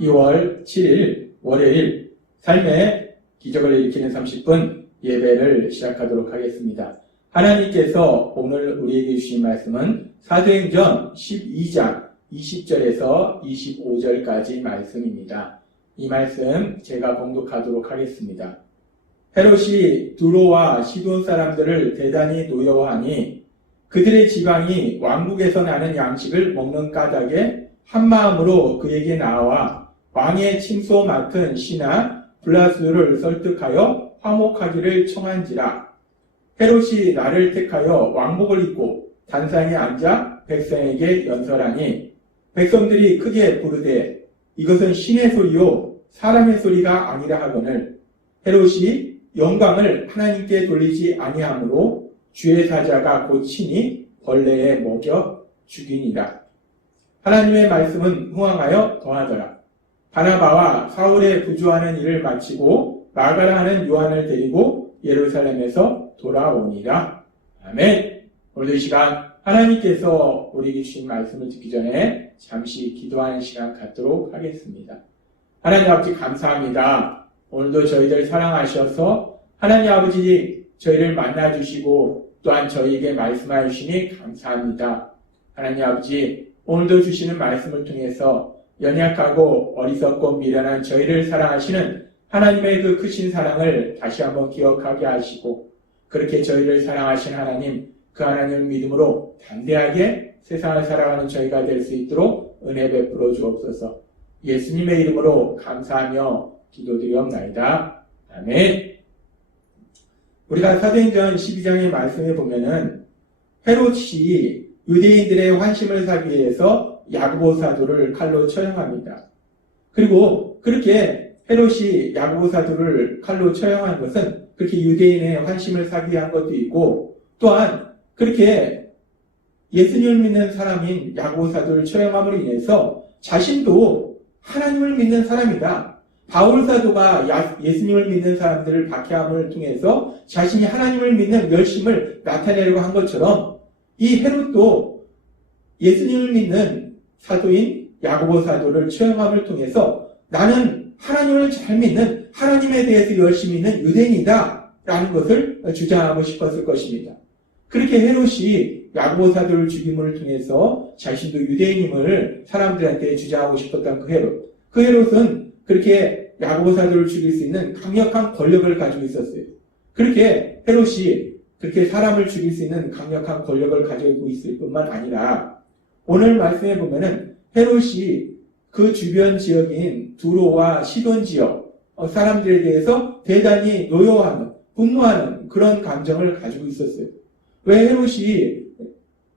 2월 7일 월요일 삶의 기적을 일으키는 30분 예배를 시작하도록 하겠습니다. 하나님께서 오늘 우리에게 주신 말씀은 사도행전 12장 20절에서 25절까지 말씀입니다. 이 말씀 제가 봉독하도록 하겠습니다. 헤롯이 두로와 시돈 사람들을 대단히 노여워하니 그들의 지방이 왕국에서 나는 양식을 먹는 까닭에 한마음으로 그에게 나와 왕의 침소 맡은 시나 블라스를 설득하여 화목하기를 청한지라. 헤롯이 나를 택하여 왕복을 입고 단상에 앉아 백성에게 연설하니 백성들이 크게 부르되 이것은 신의 소리요 사람의 소리가 아니라 하거늘 헤롯이 영광을 하나님께 돌리지 아니하므로 주의 사자가 곧 친히 벌레에 먹여 죽이니라. 하나님의 말씀은 흥황하여 더하더라. 바나바와 사울의 부주하는 일을 마치고 마가라 하는 요한을 데리고 예루살렘에서 돌아오니라. 아멘. 오늘도 이 시간 하나님께서 우리에게 주신 말씀을 듣기 전에 잠시 기도하는 시간 갖도록 하겠습니다. 하나님 아버지 감사합니다. 오늘도 저희들 사랑하셔서 하나님 아버지 저희를 만나주시고 또한 저희에게 말씀하여 주시니 감사합니다. 하나님 아버지 오늘도 주시는 말씀을 통해서 연약하고 어리석고 미련한 저희를 사랑하시는 하나님의 그 크신 사랑을 다시 한번 기억하게 하시고 그렇게 저희를 사랑하신 하나님, 그 하나님을 믿음으로 담대하게 세상을 살아가는 저희가 될 수 있도록 은혜 베풀어 주옵소서. 예수님의 이름으로 감사하며 기도드리옵나이다. 아멘. 우리가 사도행전 12장의 말씀에 보면은 헤롯이 유대인들의 환심을 사기 위해서 야고보 사도를 칼로 처형합니다. 그리고 그렇게 헤롯이 야고보 사도를 칼로 처형한 것은 그렇게 유대인의 환심을 사기 위한 것도 있고 또한 그렇게 예수님을 믿는 사람인 야고보 사도를 처형함으로 인해서 자신도 하나님을 믿는 사람이다. 바울 사도가 예수님을 믿는 사람들을 박해함을 통해서 자신이 하나님을 믿는 열심을 나타내려고 한 것처럼 이 헤롯도 예수님을 믿는 사도인 야고보 사도를 처형함을 통해서 나는 하나님을 잘 믿는 하나님에 대해서 열심히 믿는 유대인이다 라는 것을 주장하고 싶었을 것입니다. 그렇게 헤롯이 야고보 사도를 죽임을 통해서 자신도 유대인임을 사람들한테 주장하고 싶었던 그 헤롯은 그렇게 야고보 사도를 죽일 수 있는 강력한 권력을 가지고 있었어요. 그렇게 헤롯이 그렇게 사람을 죽일 수 있는 강력한 권력을 가지고 있을 뿐만 아니라 오늘 말씀에 보면은 헤롯이 그 주변 지역인 두로와 시돈 지역 사람들에 대해서 대단히 노여워하는, 분노하는 그런 감정을 가지고 있었어요. 왜 헤롯이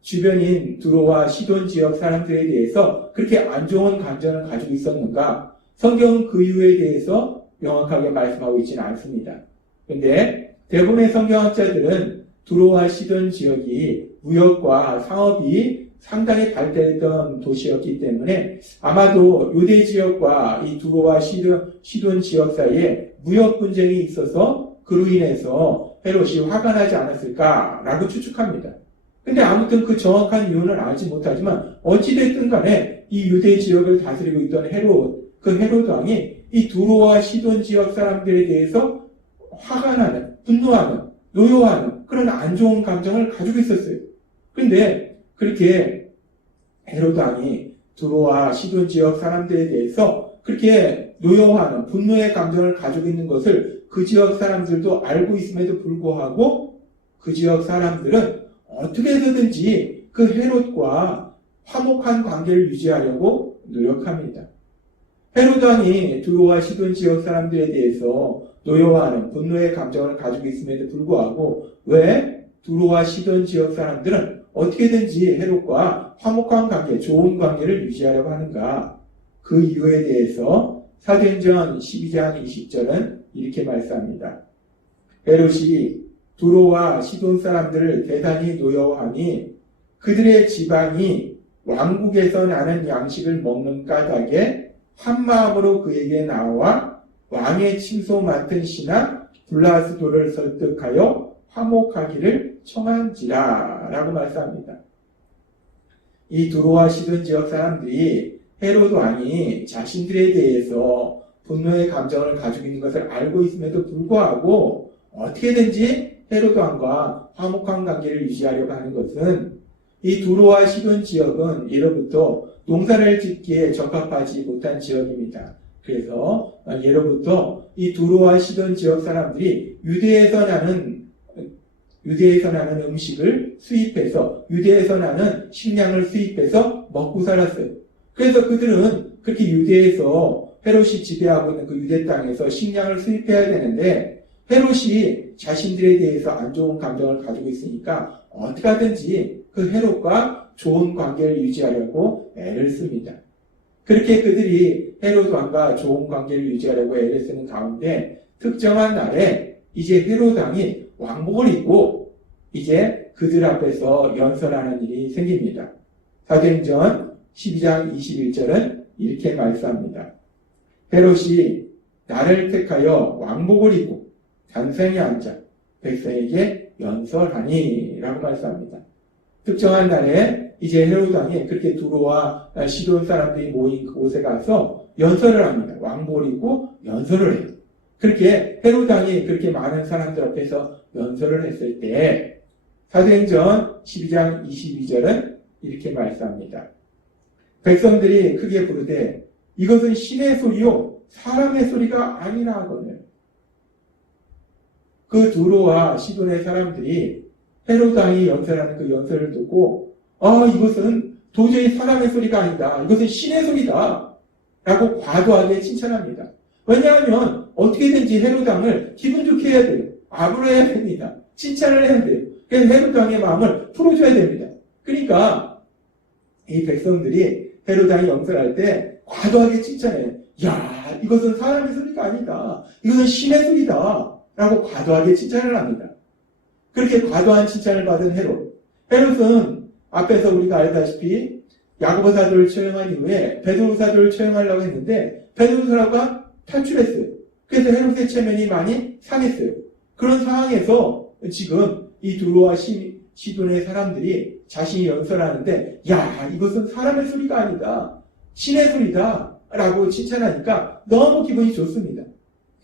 주변인 두로와 시돈 지역 사람들에 대해서 그렇게 안 좋은 감정을 가지고 있었는가? 성경은 그 이유에 대해서 명확하게 말씀하고 있지는 않습니다. 그런데 대부분의 성경학자들은 두로와 시돈 지역이 무역과 상업이 상당히 발달했던 도시였기 때문에 아마도 유대 지역과 이 두로와 시돈 지역 사이에 무역 분쟁이 있어서 그로 인해서 헤롯이 화가 나지 않았을까라고 추측합니다. 근데 아무튼 그 정확한 이유는 알지 못하지만 어찌됐든 간에 이 유대 지역을 다스리고 있던 그 헤롯 왕이 이 두로와 시돈 지역 사람들에 대해서 화가 나는, 분노하는, 노여워하는 그런 안 좋은 감정을 가지고 있었어요. 근데 그렇게 헤롯 왕이 두로와 시돈 지역 사람들에 대해서 그렇게 노여워하는 분노의 감정을 가지고 있는 것을 그 지역 사람들도 알고 있음에도 불구하고 그 지역 사람들은 어떻게 해서든지 그 헤롯과 화목한 관계를 유지하려고 노력합니다. 헤롯 왕이 두로와 시돈 지역 사람들에 대해서 노여워하는 분노의 감정을 가지고 있음에도 불구하고 왜 두로와 시돈 지역 사람들은 어떻게든지 헤롯과 화목한 관계, 좋은 관계를 유지하려고 하는가? 그 이유에 대해서 사도행전 12장 20절은 이렇게 말씀합니다. 헤롯이 두로와 시돈 사람들을 대단히 노여워하니 그들의 지방이 왕국에서 나는 양식을 먹는 까닭에 한마음으로 그에게 나와 왕의 침소 맡은 시나 블라스도를 설득하여 화목하기를 청한지라 라고 말씀합니다. 이 두로와 시돈 지역 사람들이 헤롯 왕이 자신들에 대해서 분노의 감정을 가지고 있는 것을 알고 있음에도 불구하고 어떻게든지 헤롯 왕과 화목한 관계를 유지하려고 하는 것은 이 두로와 시돈 지역은 예로부터 농사를 짓기에 적합하지 못한 지역입니다. 그래서 예로부터 이 두로와 시돈 지역 사람들이 유대에서 나는 음식을 수입해서 유대에서 나는 식량을 수입해서 먹고 살았어요. 그래서 그들은 그렇게 유대에서 헤롯이 지배하고 있는 그 유대 땅에서 식량을 수입해야 되는데 헤롯이 자신들에 대해서 안 좋은 감정을 가지고 있으니까 어떻게 하든지 그 헤롯과 좋은 관계를 유지하려고 애를 씁니다. 그렇게 그들이 헤롯 왕과 좋은 관계를 유지하려고 애를 쓰는 가운데 특정한 날에 이제 헤롯 왕이 왕복을 입고 이제 그들 앞에서 연설하는 일이 생깁니다. 사도행전 12장 21절은 이렇게 말씀합니다. 헤롯이 나를 택하여 왕복을 입고 단상에 앉아 백성에게 연설하니 라고 말씀합니다. 특정한 날에 이제 헤롯 왕이 그렇게 두로와 시돈 사람들이 모인 그곳에 가서 연설을 합니다. 왕복을 입고 연설을 해요. 그렇게 헤롯 왕이 그렇게 많은 사람들 앞에서 연설을 했을 때 사도행전 12장 22절은 이렇게 말씀합니다. 백성들이 크게 부르되 이것은 신의 소리요 사람의 소리가 아니라 하거늘. 그 두로와 시돈의 사람들이 헤롯 왕이 연설하는 그 연설을 듣고 이것은 도저히 사람의 소리가 아니다. 이것은 신의 소리다. 라고 과도하게 칭찬합니다. 왜냐하면 어떻게든지 헤롯 왕을 기분 좋게 해야 돼요. 아부러야 됩니다. 칭찬을 해야 돼요. 그래서 헤롯 왕의 마음을 풀어줘야 됩니다. 그러니까 이 백성들이 헤롯 왕이 연설할 때 과도하게 칭찬해요. 야, 이것은 사람의 소리가 아니다. 이것은 신의 소리다. 라고 과도하게 칭찬을 합니다. 그렇게 과도한 칭찬을 받은 헤롯은 앞에서 우리가 알다시피 야고보 사도를 처형한 이후에 베드로 사도를 처형하려고 했는데 베드로 사도가 탈출했어요. 그래서 헤롯의 체면이 많이 상했어요. 그런 상황에서 지금 이 두로와 시돈의 사람들이 자신이 연설하는데 야, 이것은 사람의 소리가 아니다. 신의 소리다. 라고 칭찬하니까 너무 기분이 좋습니다.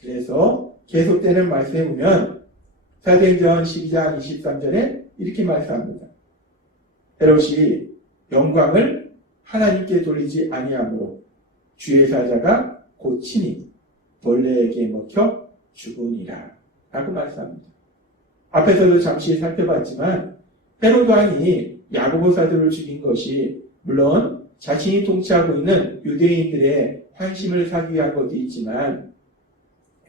그래서 계속되는 말씀에 보면 사도행전 12장 23절에 이렇게 말씀합니다. 헤롯이 영광을 하나님께 돌리지 아니하므로 주의 사자가 곧 친히 벌레에게 먹혀 죽으니라 라고 말씀합니다. 앞에서도 잠시 살펴봤지만 헤롯 왕이 야고보 사도를 죽인 것이 물론 자신이 통치하고 있는 유대인들의 환심을 사기 위한 것도 있지만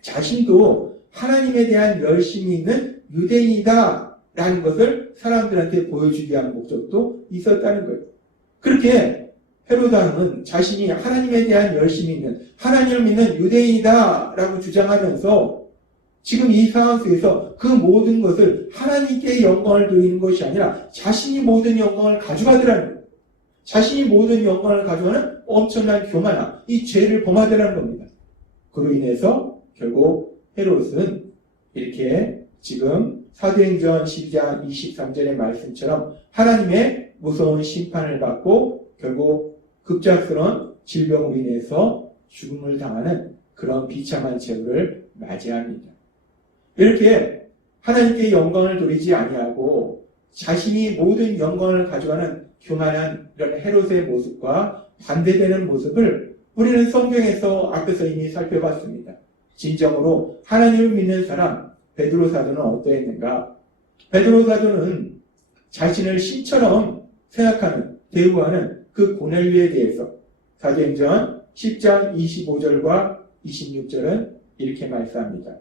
자신도 하나님에 대한 열심이 있는 유대인이다 라는 것을 사람들한테 보여주기 위한 목적도 있었다는 거예요. 그렇게 헤롯 왕은 자신이 하나님에 대한 열심이 있는 하나님을 믿는 유대인이다 라고 주장하면서 지금 이 상황 속에서 그 모든 것을 하나님께 영광을 돌리는 것이 아니라 자신이 모든 영광을 가져가더라는 거예요. 자신이 모든 영광을 가져가는 엄청난 교만함, 이 죄를 범하더라는 겁니다. 그로 인해서 결국 헤롯은 이렇게 지금 사도행전 12장 23절의 말씀처럼 하나님의 무서운 심판을 받고 결국 급작스러운 질병으로 인해서 죽음을 당하는 그런 비참한 최후를 맞이합니다. 이렇게 하나님께 영광을 돌리지 아니하고 자신이 모든 영광을 가져가는 교만한 이런 헤롯의 모습과 반대되는 모습을 우리는 성경에서 앞에서 이미 살펴봤습니다. 진정으로 하나님을 믿는 사람 베드로 사도는 어떠했는가? 베드로 사도는 자신을 신처럼 생각하는 대우하는 그 고넬료에 대해서 사도행전 10장 25절과 26절은 이렇게 말씀합니다.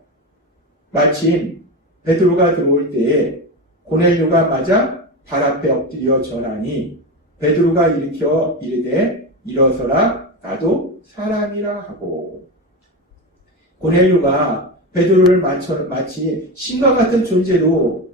마침 베드로가 들어올 때에 고넬료가 맞아 발 앞에 엎드려 절하니 베드로가 일으켜 이르되 일어서라 나도 사람이라 하고 고넬료가 베드로를 마치 신과 같은 존재로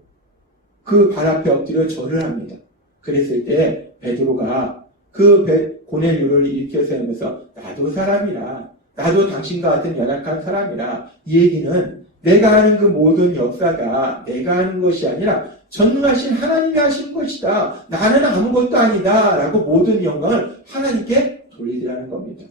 그 발 앞에 엎드려 절을 합니다. 그랬을 때 베드로가 그 고넬료를 일으켜 세우면서 나도 사람이라 나도 당신과 같은 연약한 사람이라 이 얘기는 내가 하는 그 모든 역사가 내가 하는 것이 아니라 전능하신 하나님이 하신 것이다. 나는 아무것도 아니다. 라고 모든 영광을 하나님께 돌리라는 겁니다.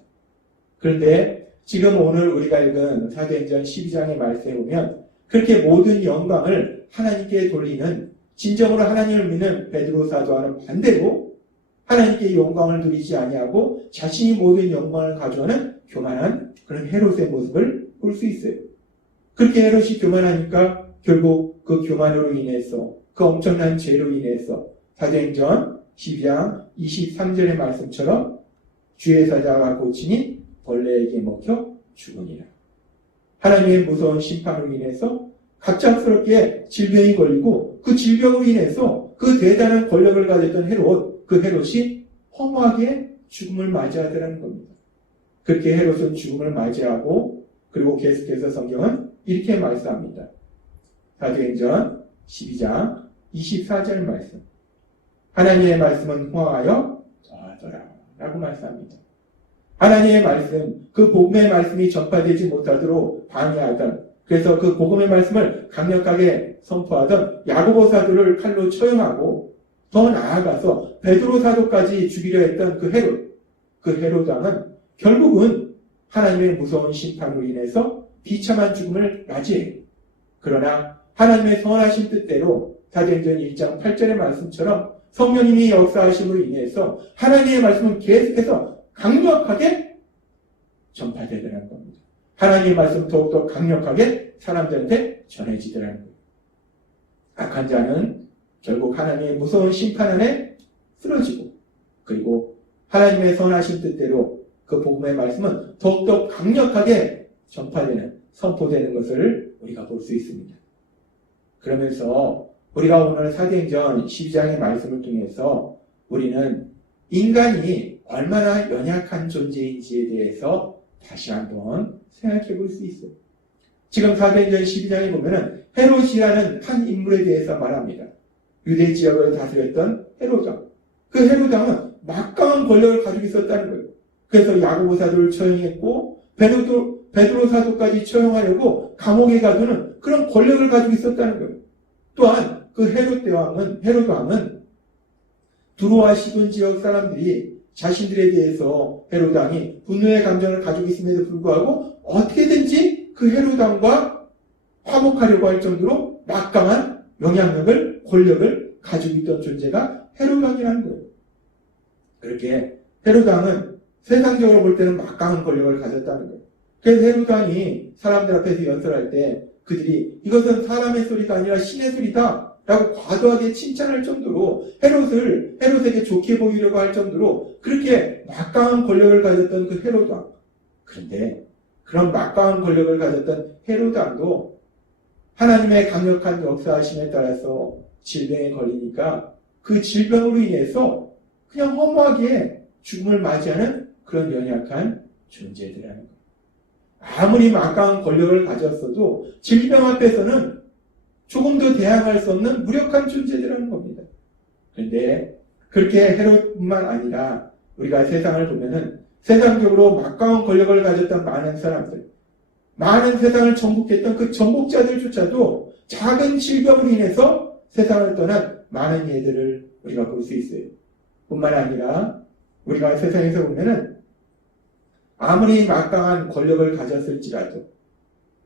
그런데 지금 오늘 우리가 읽은 사도행전 12장의 말씀에 보면 그렇게 모든 영광을 하나님께 돌리는 진정으로 하나님을 믿는 베드로 사도와는 반대로 하나님께 영광을 누리지 아니하고 자신이 모든 영광을 가져오는 교만한 그런 헤롯의 모습을 볼 수 있어요. 그렇게 헤롯이 교만하니까 결국 그 교만으로 인해서 그 엄청난 죄로 인해서 사도행전 12장 23절의 말씀처럼 주의 사자가 고치니 벌레에게 먹혀 죽으니라. 하나님의 무서운 심판으로 인해서 갑작스럽게 질병이 걸리고 그 질병으로 인해서 그 대단한 권력을 가졌던 헤롯, 그 헤롯이 허무하게 죽음을 맞이하더라는 겁니다. 그렇게 헤롯은 죽음을 맞이하고 그리고 계속해서 성경은 이렇게 말씀합니다. 사도행전 12장 24절 말씀. 하나님의 말씀은 흥황하여 더하더라 라고 말씀합니다. 하나님의 말씀, 그 복음의 말씀이 전파되지 못하도록 방해하던, 그래서 그 복음의 말씀을 강력하게 선포하던 야고보 사도를 칼로 처형하고 더 나아가서 베드로 사도까지 죽이려 했던 그 헤롯 왕은 결국은 하나님의 무서운 심판으로 인해서 비참한 죽음을 맞이해요. 그러나 하나님의 선하신 뜻대로 사도행전 1장 8절의 말씀처럼 성령님이 역사하심으로 인해서 하나님의 말씀은 계속해서 강력하게 전파되더라는 겁니다. 하나님의 말씀은 더욱더 강력하게 사람들한테 전해지더라는 거예요. 악한 자는 결국 하나님의 무서운 심판 안에 쓰러지고 그리고 하나님의 선하신 뜻대로 그 복음의 말씀은 더욱더 강력하게 전파되는, 선포되는 것을 우리가 볼 수 있습니다. 그러면서 우리가 오늘 사도행전 12장의 말씀을 통해서 우리는 인간이 얼마나 연약한 존재인지에 대해서 다시 한번 생각해 볼 수 있어요. 지금 사도행전 12장에 보면은 헤롯이라는 한 인물에 대해서 말합니다. 유대 지역을 다스렸던 헤롯 왕. 그 헤롯 왕은 막강한 권력을 가지고 있었다는 거예요. 그래서 야고보 사도를 처형했고 베드로 사도까지 처형하려고 감옥에 가두는 그런 권력을 가지고 있었다는 거예요. 또한 그 헤롯 왕은 두로와 시돈 지역 사람들이 자신들에 대해서 헤롯 왕이 분노의 감정을 가지고 있음에도 불구하고 어떻게든지 그 헤롯 왕과 화목하려고 할 정도로 막강한 영향력을, 권력을 가지고 있던 존재가 헤롯 왕이라는 거예요. 그렇게 헤롯 왕은 세상적으로 볼 때는 막강한 권력을 가졌다는 거예요. 그래서 헤롯 왕이 사람들 앞에서 연설할 때 그들이 이것은 사람의 소리가 아니라 신의 소리다 라고 과도하게 칭찬할 정도로 헤롯에게 좋게 보이려고 할 정도로 그렇게 막강한 권력을 가졌던 그 헤롯 왕. 그런데 그런 막강한 권력을 가졌던 헤롯 왕도 하나님의 강력한 역사하심에 따라서 질병에 걸리니까 그 질병으로 인해서 그냥 허무하게 죽음을 맞이하는 그런 연약한 존재들이라는 거예요. 아무리 막강한 권력을 가졌어도 질병 앞에서는 조금도 대항할 수 없는 무력한 존재들이라는 겁니다. 그런데 그렇게 헤롯뿐만 아니라 우리가 세상을 보면은 세상적으로 막강한 권력을 가졌던 많은 사람들, 많은 세상을 정복했던 그 정복자들조차도 작은 질병으로 인해서 세상을 떠난 많은 예들을 우리가 볼 수 있어요. 뿐만 아니라 우리가 세상에서 보면은 아무리 막강한 권력을 가졌을지라도,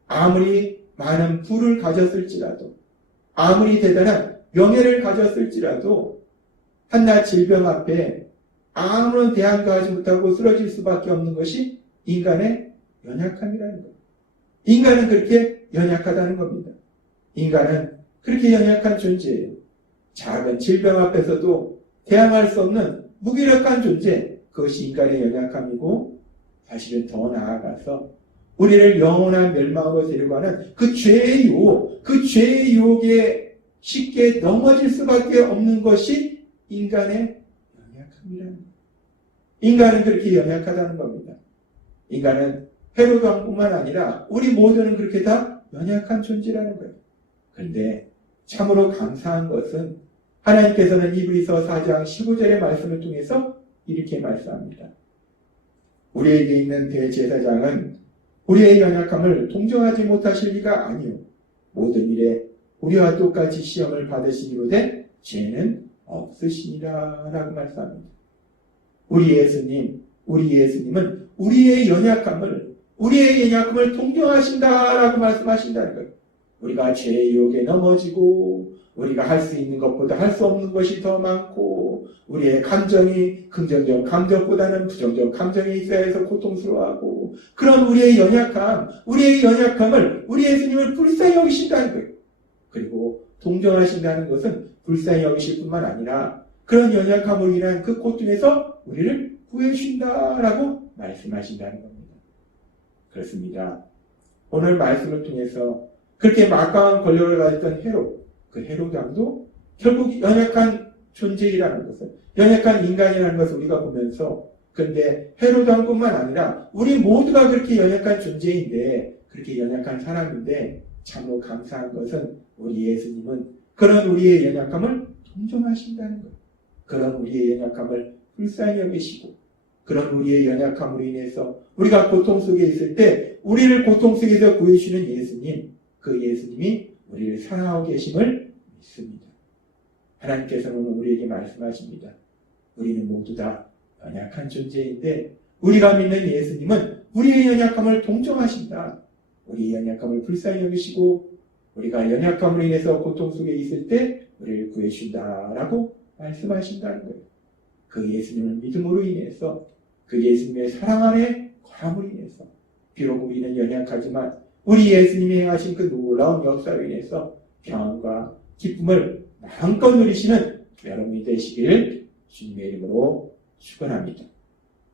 아무리 많은 부를 가졌을지라도, 아무리 대단한 명예를 가졌을지라도 한낱 질병 앞에 아무런 대안도 하지 못하고 쓰러질 수밖에 없는 것이 인간의 연약함이라는 거예요. 인간은 그렇게 연약하다는 겁니다. 인간은 그렇게 연약한 존재예요. 작은 질병 앞에서도 대항할 수 없는 무기력한 존재, 그것이 인간의 연약함이고 사실은 더 나아가서 우리를 영원한 멸망으로 데려가는 그 죄의 유혹, 그 죄의 유혹에 쉽게 넘어질 수밖에 없는 것이 인간의 연약함이라는 거예요. 인간은 그렇게 연약하다는 겁니다. 인간은 헤롯 왕뿐만 아니라 우리 모두는 그렇게 다 연약한 존재라는 거예요. 그런데 참으로 감사한 것은 하나님께서는 이브리서 4장 15절의 말씀을 통해서 이렇게 말씀합니다. 우리에게 있는 대제사장은 우리의 연약함을 동정하지 못하실 리가 아니요 모든 일에 우리와 똑같이 시험을 받으시니로되 죄는 없으시니라 라고 말씀합니다. 우리 예수님, 우리 예수님은 우리의 연약함을 동정하신다라고 말씀하신다는 거예요. 우리가 죄의 유혹에 넘어지고 우리가 할 수 있는 것보다 할 수 없는 것이 더 많고 우리의 감정이 긍정적 감정보다는 부정적 감정이 있어야 해서 고통스러워하고 그런 우리의 연약함을 우리 예수님을 불쌍히 여기신다는 거예요. 그리고 동정하신다는 것은 불쌍히 여기실 뿐만 아니라 그런 연약함으로 인한 그 고통에서 우리를 구해주신다라고 말씀하신다는 겁니다. 그렇습니다. 오늘 말씀을 통해서 그렇게 막강한 권력을 가졌던 그 헤롯 왕도 결국 연약한 존재이라는 것을, 연약한 인간이라는 것을 우리가 보면서, 그런데 헤롯 왕뿐만 아니라 우리 모두가 그렇게 연약한 존재인데, 그렇게 연약한 사람인데, 참으로 감사한 것은 우리 예수님은 그런 우리의 연약함을 동정하신다는 것, 그런 우리의 연약함을 불쌍히 여기시고, 그런 우리의 연약함으로 인해서 우리가 고통 속에 있을 때 우리를 고통 속에서 구해주시는 예수님, 그 예수님이 우리를 사랑하고 계심을 믿습니다. 하나님께서는 우리에게 말씀하십니다. 우리는 모두 다 연약한 존재인데 우리가 믿는 예수님은 우리의 연약함을 동정하신다. 우리의 연약함을 불쌍히 여기시고 우리가 연약함으로 인해서 고통 속에 있을 때 우리를 구해준다라고 말씀하신다는 거예요. 그 예수님을 믿음으로 인해서 그 예수님의 사랑 안에 거함으로 인해서 비록 우리는 연약하지만 우리 예수님이 행하신 그 놀라운 역사로 인해서 평안과 기쁨을 마음껏 누리시는 여러분이 되시기를 주님의 이름으로 축원합니다.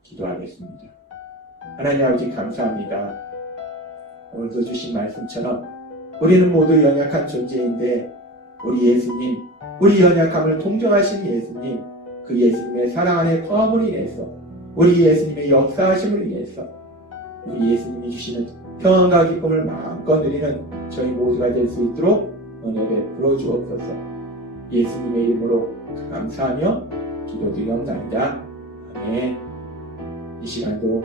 기도하겠습니다. 하나님 아버지 감사합니다. 오늘도 주신 말씀처럼 우리는 모두 연약한 존재인데 우리 예수님, 우리 연약함을 동정하신 예수님, 그 예수님의 사랑 안에 거함으로 인해서 우리 예수님의 역사하심으로 인해서 우리 예수님이 주시는 평안과 기쁨을 마음껏 누리는 저희 모두가 될 수 있도록 은혜 베풀어 주옵소서. 예수님의 이름으로 감사하며 기도드리옵나이다. 아멘. 이 시간도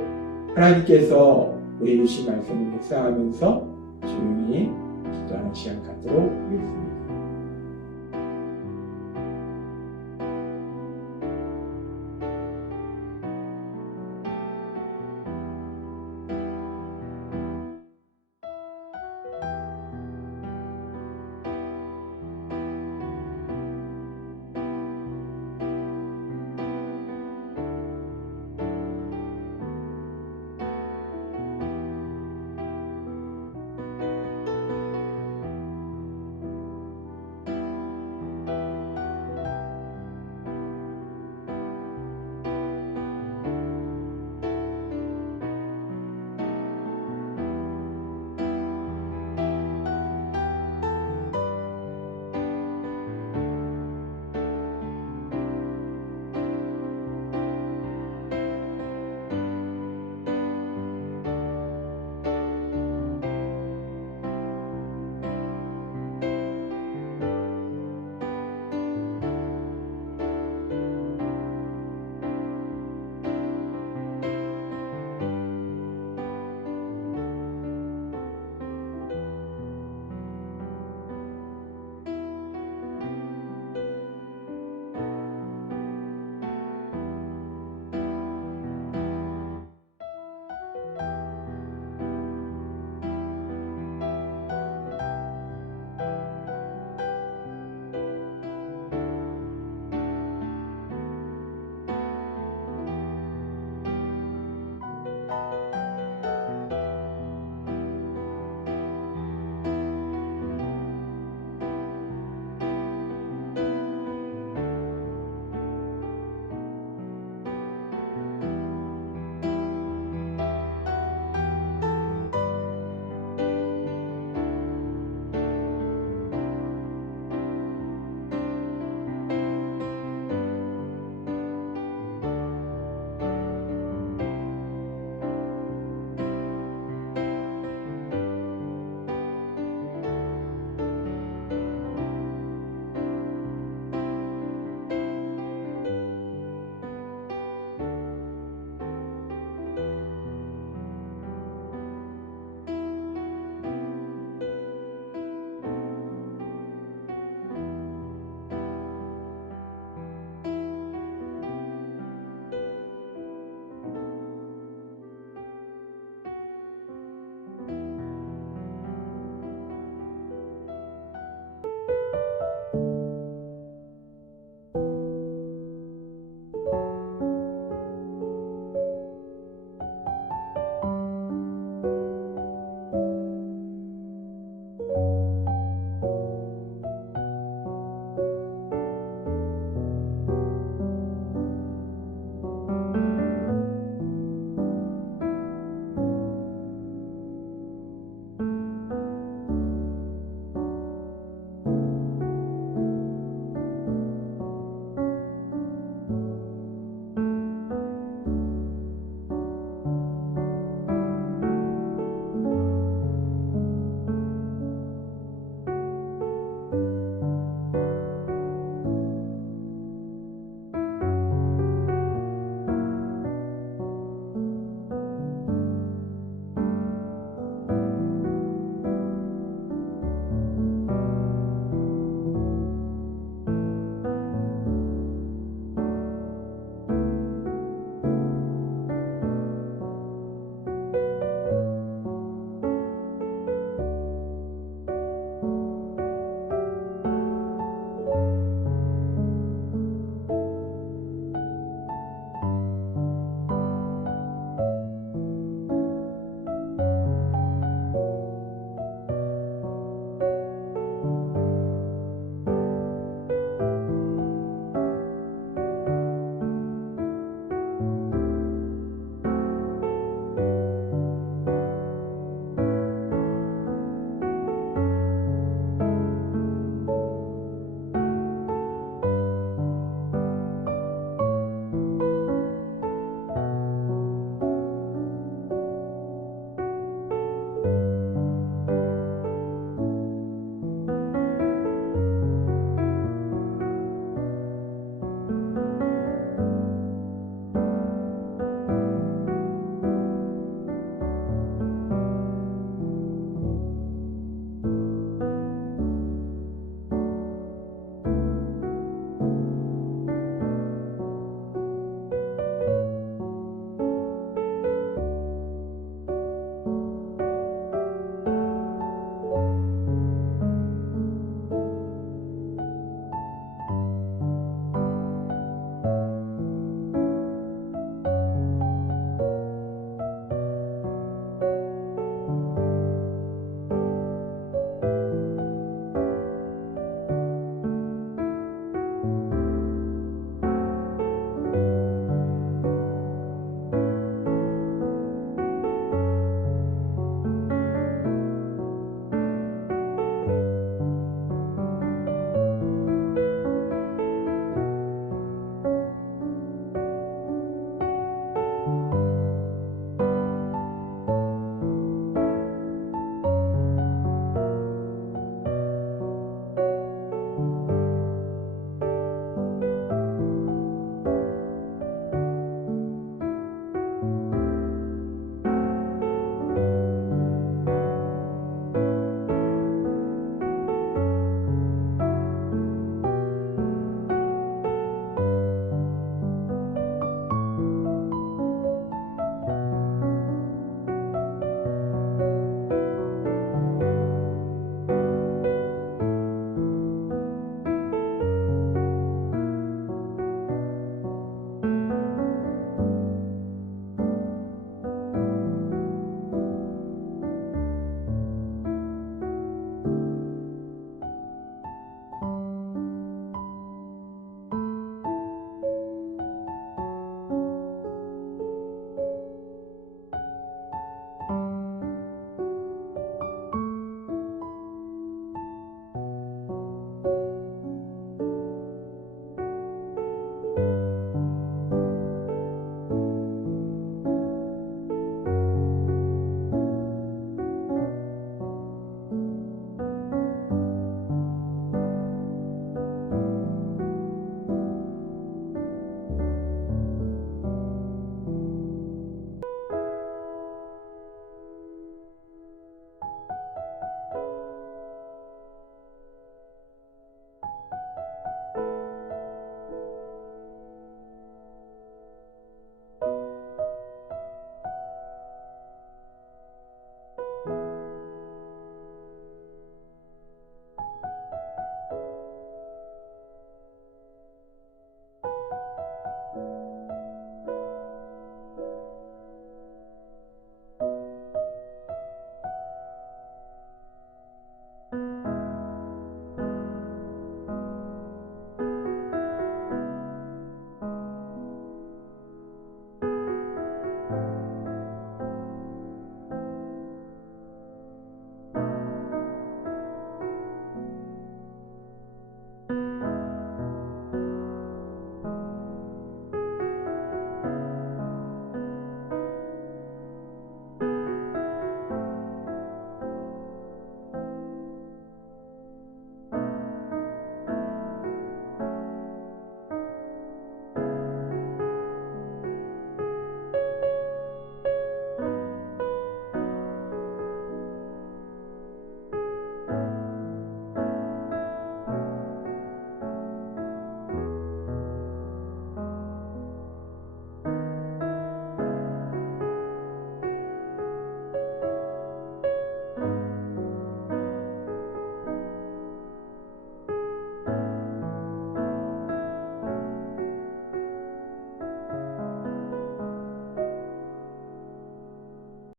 하나님께서 우리 주신 말씀을 묵상하면서 조용히 기도하는 시간 갖도록 하겠습니다.